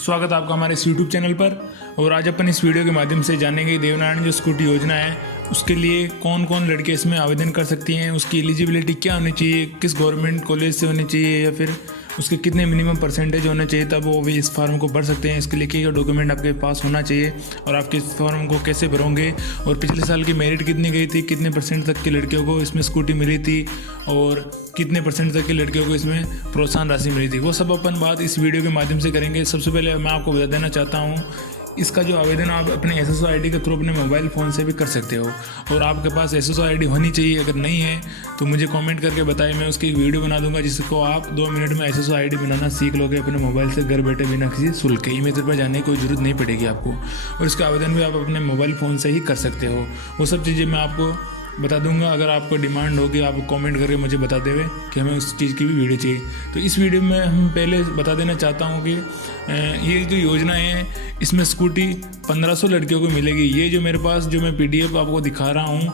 स्वागत है आपका हमारे इस यूट्यूब चैनल पर। और आज अपन इस वीडियो के माध्यम से जानेंगे देवनारायण जो स्कूटी योजना है उसके लिए कौन कौन लड़के इसमें आवेदन कर सकती हैं, उसकी एलिजिबिलिटी क्या होनी चाहिए, किस गवर्नमेंट कॉलेज से होनी चाहिए या फिर उसके कितने मिनिमम परसेंटेज होना चाहिए तब वो भी इस फॉर्म को भर सकते हैं। इसके लिए क्या डॉक्यूमेंट आपके पास होना चाहिए और आपके इस फॉर्म को कैसे भरोगे, और पिछले साल की मेरिट कितनी गई थी, कितने परसेंट तक के लड़कियों को इसमें स्कूटी मिली थी और कितने परसेंट तक के लड़कियों को इसमें प्रोत्साहन राशि मिली थी, वो सब अपन बात इस वीडियो के माध्यम से करेंगे। सबसे पहले मैं आपको बता देना चाहता हूँ, इसका जो आवेदन आप अपने SSO ID के थ्रू अपने मोबाइल फ़ोन से भी कर सकते हो और आपके पास SSO ID होनी चाहिए। अगर नहीं है तो मुझे कमेंट करके बताएं, मैं उसकी वीडियो बना दूंगा जिसको आप 2 मिनट में SSO ID बनाना सीख लोगे अपने मोबाइल से घर बैठे बिना किसी शुल्क के। ईमेल पर जाने की कोई ज़रूरत नहीं पड़ेगी आपको, और इसका आवेदन भी आप अपने मोबाइल फ़ोन से ही कर सकते हो। वो सब चीज़ें मैं आपको बता दूंगा। अगर आपको डिमांड होगी आप कमेंट करके मुझे बता देवे कि हमें उस चीज़ की भी वीडियो चाहिए। तो इस वीडियो में हम पहले बता देना चाहता हूँ कि ये जो योजना है इसमें स्कूटी 1500 लड़कियों को मिलेगी। ये जो मेरे पास जो मैं PDF आपको दिखा रहा हूँ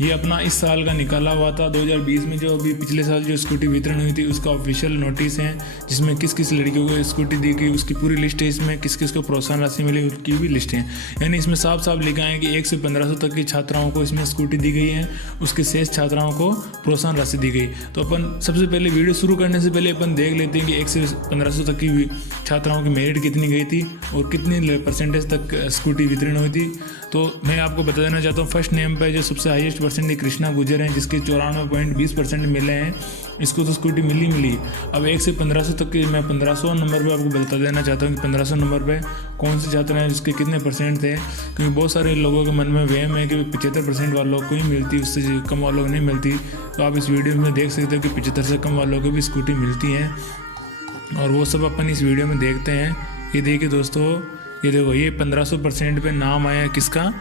ये अपना इस साल का निकाला हुआ था 2020 में, जो अभी पिछले साल जो स्कूटी वितरण हुई थी उसका ऑफिशियल नोटिस है जिसमें किस किस लड़कियों को स्कूटी दी गई उसकी पूरी लिस्ट है। इसमें किस किस को प्रोत्साहन राशि मिली उसकी भी लिस्ट है। यानी इसमें साफ साफ लिखा है कि 1 से 1500 तक की छात्राओं को इसमें स्कूटी दी गई है, उसके शेष छात्राओं को प्रोत्साहन राशि दी गई। तो अपन सबसे पहले वीडियो शुरू करने से पहले अपन देख लेते हैं कि 1 से 1500 तक की छात्राओं की मेरिट कितनी गई थी और कितनी परसेंटेज तक स्कूटी वितरण हुई थी। तो मैं आपको बता देना चाहता हूँ, फर्स्ट नेम पे जो सबसे हाईएस्ट परसेंट कृष्णा गुजर हैं जिसके 94.20% मिले हैं, इसको तो स्कूटी मिली। अब 1 से 1500 तक के मैं 1500 नंबर पे आपको बता देना चाहता हूँ कि 1500 नंबर पे कौन से छात्र हैं जिसके कितने परसेंट थे, क्योंकि बहुत सारे लोगों के मन में वहम है कि 75% वालों को ही मिलती, उससे कम वालों को नहीं मिलती। तो आप इस वीडियो में देख सकते हो कि 75 से कम वालों को भी स्कूटी मिलती हैं और वो सब अपन इस वीडियो में देखते हैं। ये देखिए दोस्तों, ये देखो ये 1500% पे नाम आया किसका,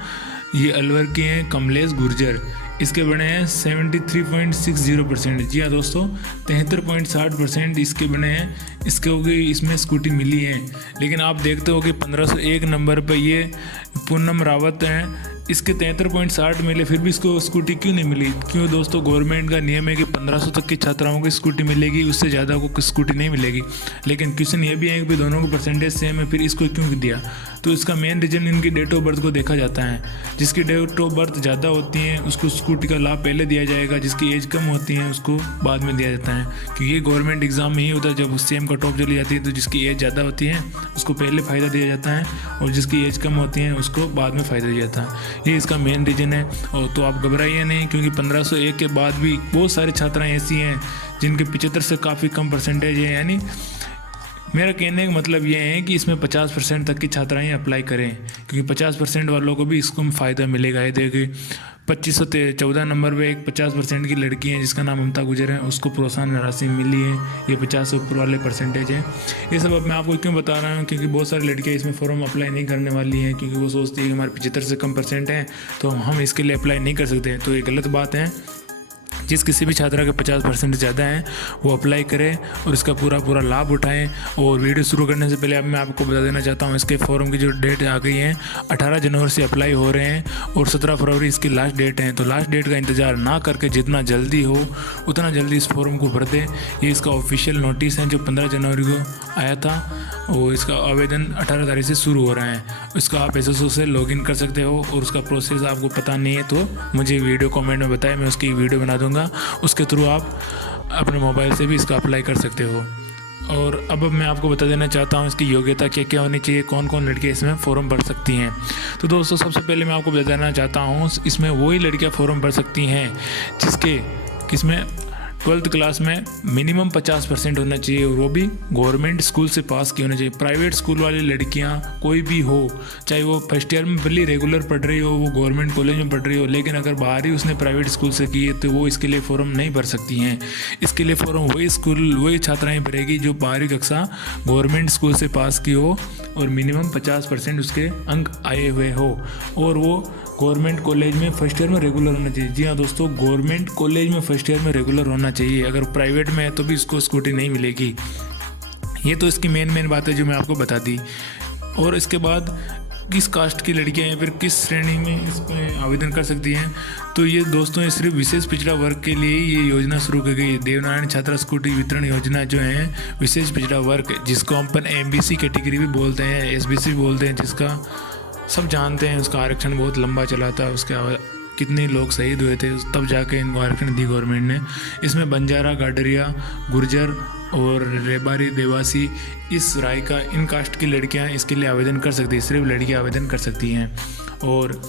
ये अलवर के हैं कमलेश गुर्जर, इसके बने हैं 73.60%। जी हाँ दोस्तों, 73.60% इसके बने हैं, इसके हो गई इसमें स्कूटी मिली है। लेकिन आप देखते हो कि 1501 नंबर पर ये पूनम रावत हैं, इसके 73.60 मिले फिर भी इसको स्कूटी क्यों नहीं मिली? क्यों दोस्तों, गवर्नमेंट का नियम है कि 1500 तक की छात्राओं को स्कूटी मिलेगी, उससे ज़्यादा को स्कूटी नहीं मिलेगी। लेकिन क्वेश्चन ये भी है कि दोनों को परसेंटेज सेम है, फिर इसको क्यों दिया? तो इसका मेन रीज़न इनकी डेट ऑफ बर्थ को देखा जाता है। जिसकी डेट ऑफ बर्थ ज़्यादा होती है उसको स्कूटी का लाभ पहले दिया जाएगा, जिसकी एज कम होती है उसको बाद में दिया जाता है। क्योंकि ये गवर्नमेंट एग्जाम में ही होता है, जब सेम कट ऑफ चली जाती है तो जिसकी एज ज़्यादा होती है उसको पहले फ़ायदा दिया जाता है और जिसकी एज कम होती है उसको बाद में फ़ायदा दिया जाता है। ये इसका मेन रीज़न है। और तो आप घबराइए नहीं, क्योंकि 1501 के बाद भी बहुत सारी छात्राएँ ऐसी हैं जिनके 75 से काफ़ी कम परसेंटेज है। यानी मेरा कहने का मतलब ये है कि इसमें 50% तक की छात्राएं अप्लाई करें, क्योंकि 50% वालों को भी इसको फ़ायदा मिलेगा। ये देखिए 2514 नंबर पे एक 50% की लड़की है जिसका नाम ममता गुजर है, उसको प्रोत्साहन राशि मिली है। ये 50 से ऊपर वाले परसेंटेज हैं। ये सब अब मैं आपको क्यों बता रहा हूँ, क्योंकि बहुत सारी लड़कियाँ इसमें फॉर्म अप्लाई नहीं करने वाली हैं, क्योंकि वो सोचती है कि हमारे 75 से कम परसेंट हैं तो हम इसके लिए अप्लाई नहीं कर सकते। तो ये गलत बात है। जिस किसी भी छात्रा के 50% ज़्यादा हैं वो अप्लाई करें और इसका पूरा लाभ उठाएं। और वीडियो शुरू करने से पहले अब मैं आपको बता देना चाहता हूँ, इसके फॉर्म की जो डेट आ गई है 18 जनवरी से अप्लाई हो रहे हैं और 17 फरवरी इसकी लास्ट डेट है। तो लास्ट डेट का इंतज़ार ना करके जितना जल्दी हो उतना जल्दी इस फॉर्म को भर दें। ये इसका ऑफिशियल नोटिस है जो 15 जनवरी को आया था और इसका आवेदन 18 तारीख से शुरू हो रहा है। इसका आप SSO से लॉगिन कर सकते हो और उसका प्रोसेस आपको पता नहीं है तो मुझे वीडियो कमेंट में बताएं, मैं उसकी वीडियो बना दूंगा। उसके थ्रू आप अपने मोबाइल से भी इसका अप्लाई कर सकते हो। और अब मैं आपको बता देना चाहता हूँ इसकी योग्यता क्या क्या होनी चाहिए, कौन कौन लड़कियाँ इसमें फ़ॉर्म भर सकती हैं। तो दोस्तों सबसे पहले मैं आपको बता देना चाहता हूँ, इसमें वही लड़कियाँ फ़ॉर्म भर सकती हैं जिसके किसमें 12th क्लास में मिनिमम 50% होना चाहिए और वो भी गवर्नमेंट स्कूल से पास की होना चाहिए। प्राइवेट स्कूल वाली लड़कियां कोई भी हो, चाहे वो फर्स्ट ईयर में भले रेगुलर पढ़ रही हो, वो गवर्नमेंट कॉलेज में पढ़ रही हो, लेकिन अगर बाहर ही उसने प्राइवेट स्कूल से की है तो वो इसके लिए फॉर्म नहीं भर सकती हैं। इसके लिए फॉर्म वही छात्राएँ भरेगी जो 12वीं कक्षा गवर्नमेंट स्कूल से पास की हो और मिनिमम 50% उसके अंक आए हुए हो और वो गवर्नमेंट कॉलेज में फर्स्ट ईयर में रेगुलर होना चाहिए। जी हाँ दोस्तों, गवर्नमेंट कॉलेज में फर्स्ट ईयर में रेगुलर होना चाहिए। अगर प्राइवेट में है तो भी इसको स्कूटी नहीं मिलेगी। ये तो इसकी मेन बात है जो मैं आपको बता दी। और इसके बाद किस कास्ट की लड़कियां हैं, फिर किस श्रेणी में इसमें आवेदन कर सकती हैं। तो ये दोस्तों ये सिर्फ विशेष पिछड़ा वर्ग के लिए ये योजना शुरू की गई है। देवनारायण छात्रा स्कूटी वितरण योजना जो है विशेष पिछड़ा वर्ग, जिसको अपन एमबीसी कैटेगरी भी बोलते हैं, एसबीसी भी बोलते हैं, जिसका सब जानते हैं उसका आरक्षण बहुत लंबा चला था, उसके कितने लोग शहीद हुए थे, तब जाके इनको आरक्षण दी गवर्नमेंट ने। इसमें बंजारा, गाडरिया, गुर्जर और रेबारी, देवासी, इस रायका, इन कास्ट की लड़कियां इसके लिए आवेदन कर सकती हैं, सिर्फ लड़कियां आवेदन कर सकती हैं। और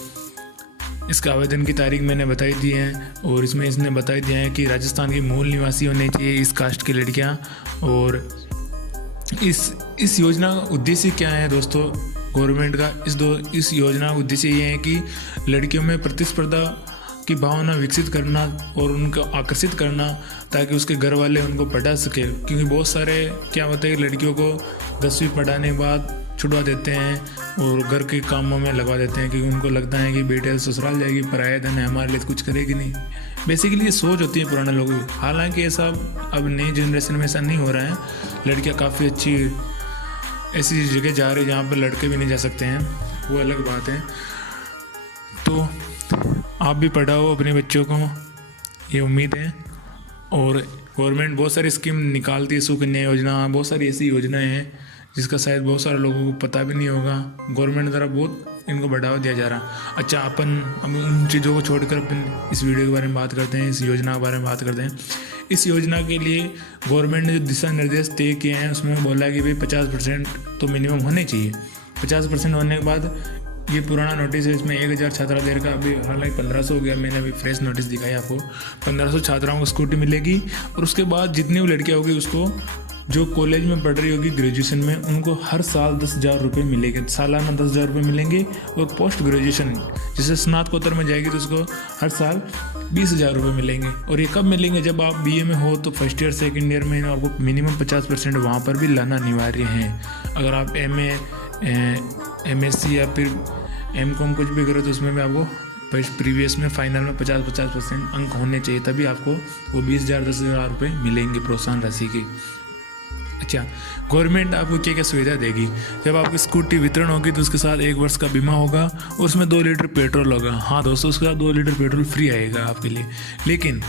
इसका आवेदन की तारीख मैंने बताई दी है, और इसमें इसने बताई दिया है कि राजस्थान की मूल निवासी होनी चाहिए इस कास्ट की लड़कियां। और इस योजना का उद्देश्य क्या है दोस्तों गवर्नमेंट का? इस योजना का उद्देश्य ये है कि लड़कियों में प्रतिस्पर्धा की भावना विकसित करना और उनको आकर्षित करना, ताकि उसके घर वाले उनको पढ़ा सके। क्योंकि बहुत सारे क्या होता है कि लड़कियों को 10वीं पढ़ाने के बाद छुड़वा देते हैं और घर के कामों में लगवा देते हैं, क्योंकि उनको लगता है कि बेटे ससुराल जाएगी, पराया धन है, हमारे लिए कुछ करेगी नहीं। बेसिकली ये सोच होती है पुराने लोगों की। हालांकि ऐसा अब नई जनरेशन में ऐसा नहीं हो रहा है। लड़कियां काफ़ी अच्छी ऐसी जगह जा रही है जहाँ पर लड़के भी नहीं जा सकते हैं, वो अलग बात है। तो आप भी पढ़ाओ अपने बच्चों को, ये उम्मीद है। और गवर्नमेंट बहुत सारी स्कीम निकालती है, सुकन्या योजना, बहुत सारी ऐसी योजनाएं हैं जिसका शायद बहुत सारे लोगों को पता भी नहीं होगा। गवर्नमेंट द्वारा बहुत इनको बढ़ावा दिया जा रहा। अच्छा, अपन अब उन चीज़ों को छोड़कर अपन इस वीडियो के बारे में बात करते हैं, इस योजना के बारे में बात करते हैं। इस योजना के लिए गवर्नमेंट ने जो दिशा निर्देश तय किए हैं उसमें बोला है कि भाई 50% तो मिनिमम होने चाहिए। 50% होने के बाद ये पुराना नोटिस है, इसमें 1000 छात्रा देर का, अभी हालांकि 1500 हो गया, मैंने अभी फ्रेश नोटिस दिखाया आपको। 1500 छात्राओं को स्कूटी मिलेगी, और उसके बाद जितनी भी लड़कियाँ होगी उसको जो कॉलेज में पढ़ रही होगी ग्रेजुएशन में, उनको हर साल 10,000 रुपये मिलेंगे, सालाना 10,000 रुपये मिलेंगे। और पोस्ट ग्रेजुएशन जैसे स्नातकोत्तर में जाएगी तो उसको हर साल 20,000 रुपये मिलेंगे। और ये कब मिलेंगे? जब आप बीए में हो तो फर्स्ट ईयर सेकेंड ईयर में आपको मिनिमम 50% वहाँ पर भी लाना अनिवार्य है। अगर आप MA, MSc या फिर MCOM कुछ भी करो तो उसमें भी आपको प्रीवियस में फाइनल में 50% अंक होने चाहिए, तभी आपको वो 20,000 10,000 रुपये मिलेंगे प्रोत्साहन राशि की। अच्छा, गवर्नमेंट आपको क्या क्या सुविधा देगी? जब आपकी स्कूटी वितरण होगी तो उसके साथ 1 वर्ष का बीमा होगा, और उसमें 2 लीटर पेट्रोल होगा। हाँ दोस्तों, उसके साथ 2 लीटर पेट्रोल फ्री आएगा आपके लिए। लेकिन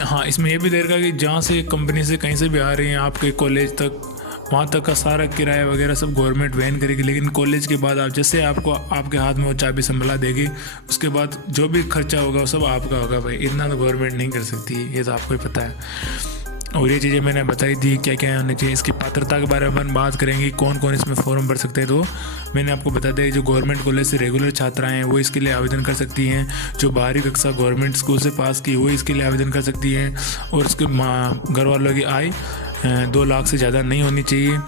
हाँ, इसमें यह भी देगा कि जहाँ से कंपनी से कहीं से भी आ रही हैं आपके कॉलेज तक, वहाँ तक का सारा किराया वगैरह सब गवर्नमेंट वहन करेगी। लेकिन कॉलेज के बाद आप जैसे आपको आपके हाथ में वो चाबी संभला देगी, उसके बाद जो भी खर्चा होगा वो सब आपका होगा। भाई इतना तो गवर्नमेंट नहीं कर सकती, ये तो आपको ही पता है। और ये चीज़ें मैंने बताई थी क्या क्या होनी चाहिए। इसकी पात्रता के बारे में अपन बात करेंगे, कौन कौन इसमें फॉर्म भर सकते हैं। तो मैंने आपको बता दिया जो गवर्नमेंट कॉलेज से रेगुलर छात्राएं हैं वो इसके लिए आवेदन कर सकती हैं। जो 12वीं कक्षा गवर्नमेंट स्कूल से पास की वो इसके लिए आवेदन कर सकती हैं। और इसके घर वालों की आय 2 लाख से ज़्यादा नहीं होनी चाहिए।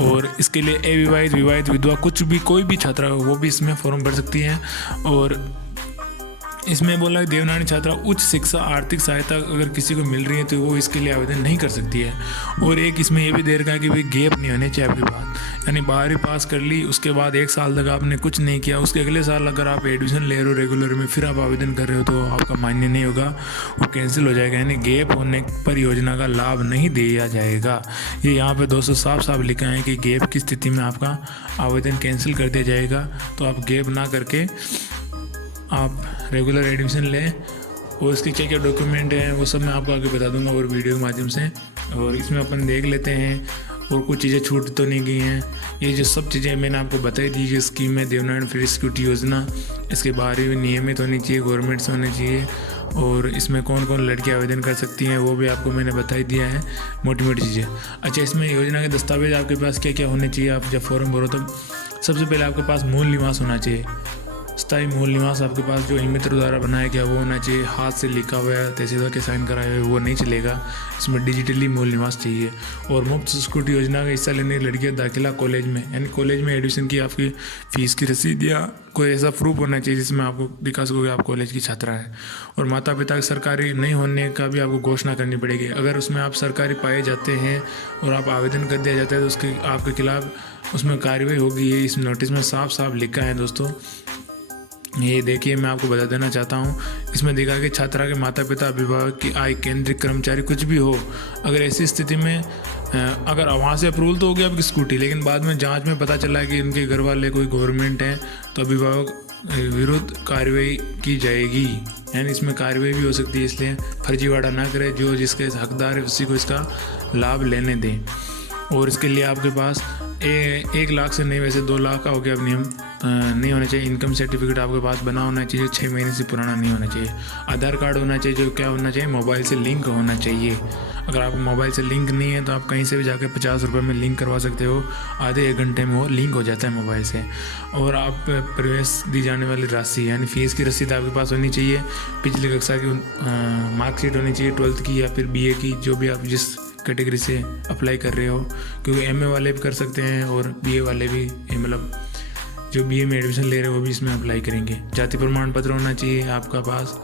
और इसके लिए अविवाहित, विवाहित, विधवा कुछ भी कोई भी छात्रा हो वो भी इसमें फॉर्म भर सकती हैं। और इसमें बोला है देवनारायण छात्रा उच्च शिक्षा आर्थिक सहायता अगर किसी को मिल रही है तो वो इसके लिए आवेदन नहीं कर सकती है। और एक इसमें ये भी दे रखा है कि भाई गैप नहीं होने चाहिए आपकी बात, यानी 12वीं पास कर ली उसके बाद 1 साल तक आपने कुछ नहीं किया, उसके अगले साल अगर आप एडमिशन ले रहे हो रेगुलर में फिर आप आवेदन कर रहे हो तो आपका मान्य नहीं होगा, वो कैंसिल हो जाएगा। यानी गैप होने पर योजना का लाभ नहीं दिया जाएगा। ये यहाँ पर दोस्तों साफ साफ लिखा है कि गैप की स्थिति में आपका आवेदन कैंसिल कर दिया जाएगा। तो आप गैप ना करके आप रेगुलर एडमिशन लें। और इसके क्या क्या डॉक्यूमेंट हैं वो सब मैं आपको आगे बता दूंगा और वीडियो के माध्यम से। और इसमें अपन देख लेते हैं और कुछ चीज़ें छूट तो नहीं गई हैं। ये जो सब चीज़ें मैंने आपको बताई थी कि स्कीम है देवनारायण फ्री स्कूटी योजना, इसके बारे में नियमित होनी चाहिए, गवर्नमेंट से होनी चाहिए। और इसमें कौन कौन लड़कियां आवेदन कर सकती हैं वो भी आपको मैंने बताई दिया है, मोटी मोटी चीज़ें। अच्छा, इसमें योजना के दस्तावेज आपके पास क्या क्या होने चाहिए आप जब फॉर्म भरो तब? सबसे पहले आपके पास मूल निवास होना चाहिए, स्थायी मूल निवास आपके पास जो मित्र द्वारा बनाया गया वो होना चाहिए। हाथ से लिखा हुआ है, तहसीलदार के साइन कराए हुए वो नहीं चलेगा, इसमें डिजिटली मूल निवास चाहिए। और मुफ्त स्कूटी योजना का हिस्सा लेने की लड़कियां दाखिला कॉलेज में, यानी कॉलेज में एडमिशन की आपकी फ़ीस की रसीद या कोई ऐसा प्रूफ होना चाहिए जिसमें आपको दिखा सकोगे आप कॉलेज की छात्रा है। और माता पिता के सरकारी नहीं होने का भी आपको घोषणा करनी पड़ेगी। अगर उसमें आप सरकारी पाए जाते हैं और आप आवेदन कर दिया जाता है तो उसके आपके खिलाफ उसमें कार्रवाई होगी। ये इस नोटिस में साफ साफ लिखा है दोस्तों। ये देखिए मैं आपको बता देना चाहता हूँ, इसमें देखा कि छात्रा के माता पिता, अभिभावक की आय, केंद्रीय कर्मचारी कुछ भी हो, अगर ऐसी स्थिति में अगर वहाँ से अप्रूवल तो हो गया आपकी स्कूटी, लेकिन बाद में जांच में पता चला कि उनके घर वाले कोई गवर्नमेंट हैं, तो अभिभावक विरुद्ध कार्रवाई की जाएगी, यानी इसमें कार्रवाई भी हो सकती है। इसलिए फर्जीवाड़ा ना करें, जो जिसके हकदार है उसी को इसका लाभ लेने दें। और इसके लिए आपके पास 1 लाख से नहीं, वैसे 2 लाख का हो गया अब नियम, नहीं होना चाहिए। इनकम सर्टिफिकेट आपके पास बना होना चाहिए, 6 महीने से पुराना नहीं होना चाहिए। आधार कार्ड होना चाहिए, जो क्या होना चाहिए, मोबाइल से लिंक होना चाहिए। अगर आप मोबाइल से लिंक नहीं है तो आप कहीं से भी जाकर 50 रुपये में लिंक करवा सकते हो, आधे 1 घंटे में वो लिंक हो जाता है मोबाइल से। और आप प्रवेश दी जाने वाली राशि यानी फ़ीस की रसीद आपके पास होनी चाहिए। पिछली कक्षा की मार्कशीट होनी चाहिए 12th की या फिर BA की, जो भी आप जिस कैटेगरी से अप्लाई कर रहे हो, क्योंकि MA वाले भी कर सकते हैं और BA वाले भी, मतलब जो BA में एडमिशन ले रहे हो वो भी इसमें अप्लाई करेंगे। जाति प्रमाण पत्र होना चाहिए आपका पास।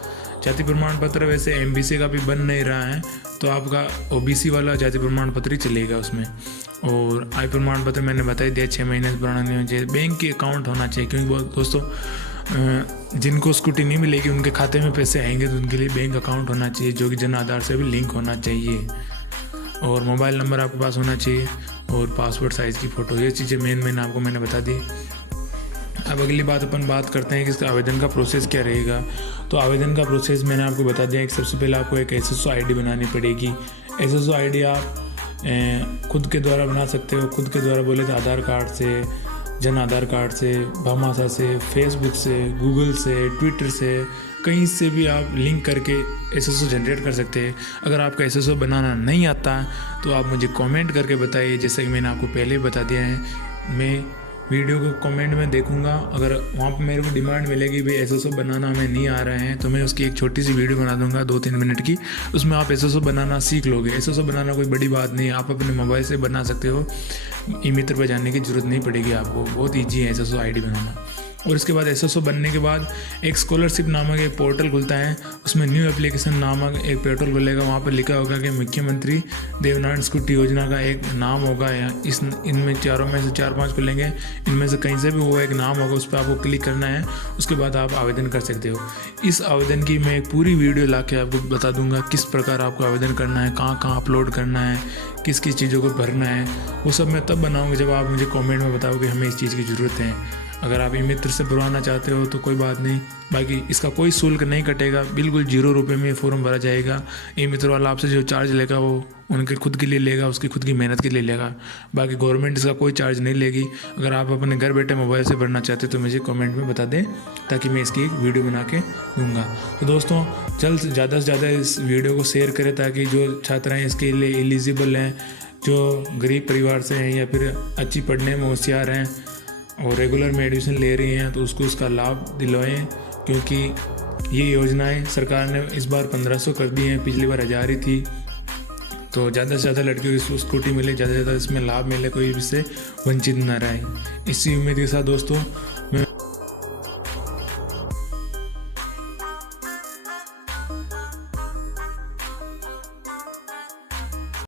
जाति प्रमाण पत्र वैसे MBC का भी बन नहीं रहा है, तो आपका OBC वाला जाति प्रमाण पत्र ही चलेगा उसमें। और आय प्रमाण पत्र मैंने बता ही दिया, 6 महीने से पुराना नहीं होना चाहिए। बैंक के अकाउंट होना चाहिए, क्योंकि बहुत दोस्तों जिनको स्कूटी नहीं मिलेगी उनके खाते में पैसे आएंगे, तो उनके लिए बैंक अकाउंट होना चाहिए, जो कि जन आधार से भी लिंक होना चाहिए। और मोबाइल नंबर आपके पास होना चाहिए और पासपोर्ट साइज़ की फ़ोटो। ये चीज़ें मेन आपको मैंने बता दी। अब अगली बात अपन बात करते हैं कि इसका आवेदन का प्रोसेस क्या रहेगा। तो आवेदन का प्रोसेस मैंने आपको बता दिया कि सबसे पहले आपको एक SSO ID बनानी पड़ेगी। SSO ID आप खुद के द्वारा बना सकते हो। खुद के द्वारा बोले तो आधार कार्ड से, जन आधार कार्ड से, भामाशाह से, फेसबुक से, गूगल से, ट्विटर से, कहीं से भी आप लिंक करके SSO जनरेट कर सकते हैं। अगर आपका SSO बनाना नहीं आता तो आप मुझे कमेंट करके बताइए। जैसे कि मैंने आपको पहले ही बता दिया है, मैं वीडियो को कमेंट में देखूंगा। अगर वहाँ पर मेरे को डिमांड मिलेगी भाई SSO बनाना हमें नहीं आ रहे हैं, तो मैं उसकी एक छोटी सी वीडियो बना दूंगा 2-3 मिनट की। उसमें आप SSO बनाना सीख लोगे। SSO बनाना कोई बड़ी बात नहीं है, आप अपने मोबाइल से बना सकते हो। ई-मित्र पर जाने की ज़रूरत नहीं पड़ेगी आपको, बहुत ईजी है SSO ID बनाना। और इसके बाद SSO बनने के बाद एक स्कॉलरशिप नामक एक पोर्टल खुलता है, उसमें न्यू एप्लीकेशन नामक एक पोर्टल खुलेगा। वहाँ पर लिखा होगा कि मुख्यमंत्री देवनारायण स्कूटी योजना का एक नाम होगा, या इनमें चारों में से 4-5 खुलेंगे, इनमें से कहीं से भी वो एक नाम होगा, उस पर आपको क्लिक करना है। उसके बाद आप आवेदन कर सकते हो। इस आवेदन की मैं एक पूरी वीडियो ला के आपको बता दूंगा किस प्रकार आपको आवेदन करना है, कहाँ अपलोड करना है, किस किस चीज़ों को भरना है। वो सब मैं तब बनाऊँगा जब आप मुझे कॉमेंट में बताओ कि हमें इस चीज़ की ज़रूरत है। अगर आप ई-मित्र से भरवाना चाहते हो तो कोई बात नहीं, बाकी इसका कोई शुल्क नहीं कटेगा, बिल्कुल 0 रुपये में ये फॉर्म भरा जाएगा। ई-मित्र वाला आपसे जो चार्ज लेगा वो उनके खुद के लिए लेगा, उसकी खुद की मेहनत के लिए लेगा। बाकी गवर्नमेंट इसका कोई चार्ज नहीं लेगी। अगर आप अपने घर बैठे मोबाइल से भरना चाहते हो तो मुझे कमेंट में बता दें, ताकि मैं इसकी एक वीडियो बना के दूँगा। तो दोस्तों जल्द से ज़्यादा इस वीडियो को शेयर करें, ताकि जो छात्र हैं इसके लिए एलिजिबल हैं, जो गरीब परिवार से हैं या फिर अच्छी पढ़ने में होशियार हैं और रेगुलर में एडमिशन ले रही हैं, तो उसको इसका लाभ दिलवाएं। क्योंकि ये योजनाएं सरकार ने इस बार 1500 कर दी हैं, पिछली बार 1000 ही थी। तो ज़्यादा से ज़्यादा लड़कियों को स्कूटी मिले, ज़्यादा से ज़्यादा इसमें लाभ मिले, कोई इससे वंचित न रहे। इसी उम्मीद के साथ दोस्तों